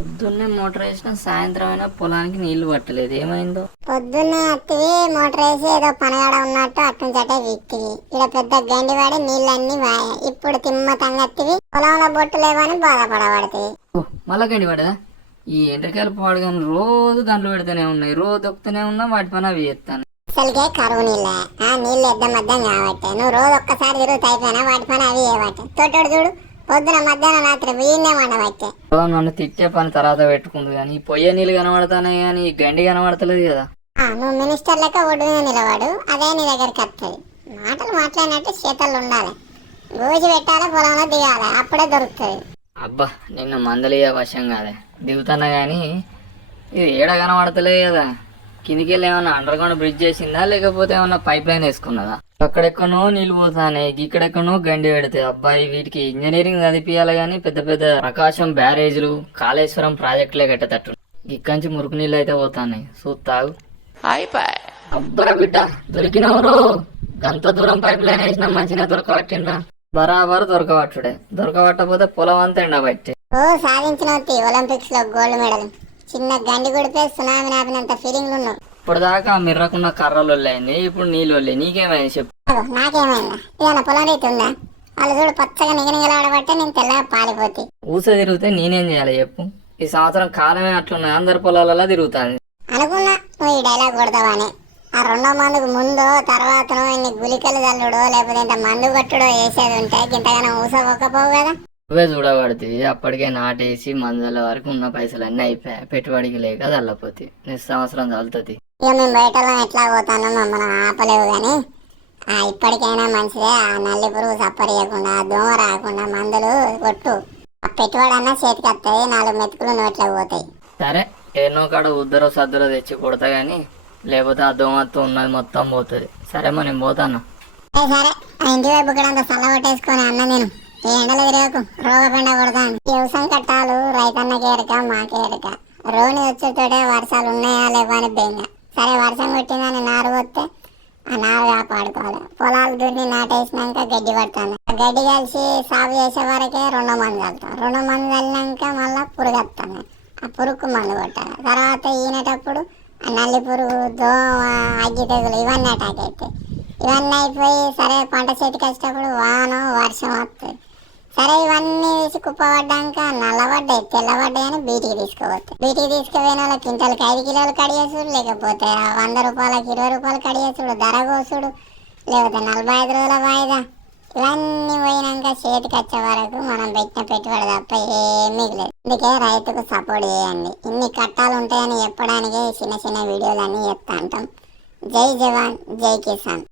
పొద్దున్నే మోటార్ వేసిన సాయంత్రం అయినా పొలానికి నీళ్ళు పట్టలేదు. ఏమైందో? పొద్దున్నే అత్తివి మోటార్ వేసి ఏదో పనగాడ ఉన్నట్టు అట్నుంచటే విక్తివి ఇక్కడ పెద్ద గండి వాడి నీళ్ళన్నీ వాయ. ఇప్పుడు తిమ్మతంగా అత్తివి పొలంలో బొట్టు లేవని బాధపడబడుతుంది. ఓ మళ్ళా గండి పడదా ఈ ఎండ్రకాయలు పాడు కానీ రోజు గంటలు పెడుతూనే ఉన్నాయి. రోజు దొక్కుతూనే ఉన్నా వాటి పని అవి చేస్తాను. అసలుకే కరువు నీళ్ళే. ఆ నీళ్ళు ఎద్దం మధ్యం కాబట్టి. నువ్వు రోజు ఒక్కసారి తిరుగుతా అయిపోయినా వాటి పని అవి చేయబట్టే. తోటోడు చూడు. పొద్దున మధ్యాహ్నం రాత్రి వీడినే ఓ, నన్ను తిట్టే పని తర్వాత పెట్టుకుంది కానీ పొయ్యే నీళ్ళు కనబడతానే కానీ గండి కనబడతలేదు కదా. నువ్వు మినిస్టర్ లెక్క ఒడ్డు మీద నిలబడు అదే నీ దగ్గరికి వస్తుంది మాటలు మాట్లాడినట్టు చేతలు ఉండాలి. గోజి పెట్టాలి పొలంలో దిగాలి అప్పుడే దొరుకుతుంది. అబ్బా నిన్న మందలియ వశం కాదే. దిగుతున్నా కానీ ఇది ఏడ కనబడతలేదు కదా. కిందికి వెళ్ళి ఏమన్నా అండర్ గ్రౌండ్ బ్రిడ్జ్ చేసిందా? లేకపోతే ఏమన్నా పైప్ లైన్ వేసుకున్నదా? అక్కడెక్కడో నీళ్ళు పోతానే ఇక్కడెక్కడనో గండి పెడితే అబ్బాయి వీటికి ఇంజనీరింగ్ చదివియాలి కానీ పెద్ద పెద్ద ప్రకాశం బ్యారేజ్లు కాళేశ్వరం ప్రాజెక్టులే కట్టేటట్టు. ఇక్కడి మురుకు నీళ్ళు అయితే పోతాయి చూస్తావు అబ్బా బిడ్డ దొరికినవరు గంత దూరం పైప్ లైన్ వేసిన మంచిగా దొరకబట్టిండ్రా. బరాబర్ దొరకబట్టుడే. దొరకబట్టపోతే పొలం అంతా ఎండబట్టి. ఓ సాధించిన ఒలింపిక్స్లో గోల్డ్ మెడల్ చిన్న గండి కొడితే సునామీ నాపినంత ఫీలింగ్లు ఉన్నావు. ఇప్పుడు దాకా మిర్రకున్న కర్రలు వెళ్ళయింది ఇప్పుడు నీళ్ళు వెళ్ళి నీకేమైంది చెప్పు. నాకేమైందా? ఇవాళ పొలం రైతు ఉందా? వాళ్ళు చూడు పచ్చగా నిగనిగలాడబట్టే నేను తెల్లగా పాలిపోతే. ఊస తిరిగితే నేనేం చేయాలి చెప్పు? ఈ సంవత్సరం కాలమే అట్లున్నది అందరి పొలాలలో తిరుగుతాంది. అనుకున్నా నువ్వు ఈ డైలాగ్ కొడతావని. ఆ రెండో మందుకు ముందో తర్వాతనో ఇన్ని గులికలు చల్లుడో లేకపోతే ఇంత మందు కొట్టుడో వేసేది ఉంటే ఇంతగానో ఊసపోకపోవు కదా. నువ్వే చూడబడితే అప్పటికే నాటేసి మందుల వరకు ఉన్న పైసలు అన్నీ అయిపోయాయి పెట్టుబడికి లేక చల్లపోతే నెక్స్ట్ సంవత్సరం చల్లుతుంది. ఇక మేము బయట ఎట్లా పోతానో మమ్మల్ని ఆపలేవు కానీ ఇప్పటికైనా మంచిదే. ఆ నల్లి పురుగు సప్పరియకుండా దోమ రాకుండా మందులు కొట్టు. ఆ పెట్టుబడి అన్నా చేతికి వస్తుంది నాలుగు మెతుకులు నోట్లో పోతాయి. సరే ఎన్నో కాడ ఉద్దరో సద్దరో తెచ్చి కొడతా కానీ లేకపోతే ఆ దోమతో ఉన్నది మొత్తం పోతుంది. సరే మరి నేను పోతాను. సరే ఆ ఇంటి వైపు కూడా అంత సల్ల కొట్టేసుకొని అన్న నేను. ఈ ఎండలు తిరగకు రోగ పెండ కొడతాను. వ్యవసాయం కట్టాలు రైతన్నకి ఎరక మాకే ఎరక రోని వచ్చేతోటే వర్షాలు ఉన్నాయా లేవా అని బెంగ. సరే వర్షం కొట్టిందని నారు వస్తే ఆ నారు కాపాడుకోవాలి. పొలాలు దున్ని నాటేసినాక గడ్డి పడతాను. గడ్డి కలిసి సాగు చేసే వరకే రెండో మంది చల్లుతాం రెండో మంది వెళ్ళినాక మళ్ళీ పురుగు వస్తాను. ఆ పురుగుకు మందు కొట్టాలి. తర్వాత ఈనేటప్పుడు ఆ నల్లి పురుగు దోమ అగ్గి తెగులు ఇవన్నీ అటాక్ అవుతాయి ఇవన్నీ అయిపోయి సరే పంట చేతికి వచ్చేటప్పుడు వాన వర్షం వస్తుంది సరే ఇవన్నీ వేసి కుప్పబడ్డాక నల్లబడ్డాయి తెల్లబడ్డాయి అని బీటికి తీసుకోవచ్చు బీటికి తీసుకుపోయిన వాళ్ళ కింటాలకి ఐదు కిలోలు కడిగేసుడు లేకపోతే వంద రూపాయలకి ఇరవై రూపాయలు కడిగేసుడు ధర కోసుడు లేకపోతే నలభై ఐదు రోజుల వాయిదా. ఇవన్నీ పోయినాక చేతికి వచ్చే వరకు మనం పెట్టిన పెట్టుబడి తప్ప ఏమీ లేదు. అందుకే రైతుకు సపోర్ట్ చేయండి. ఇన్ని కట్టాలు ఉంటాయని చెప్పడానికి చిన్న చిన్న వీడియోలు అన్నీ చెప్తా అంటాం. జై జవాన్ జై కిసాన్.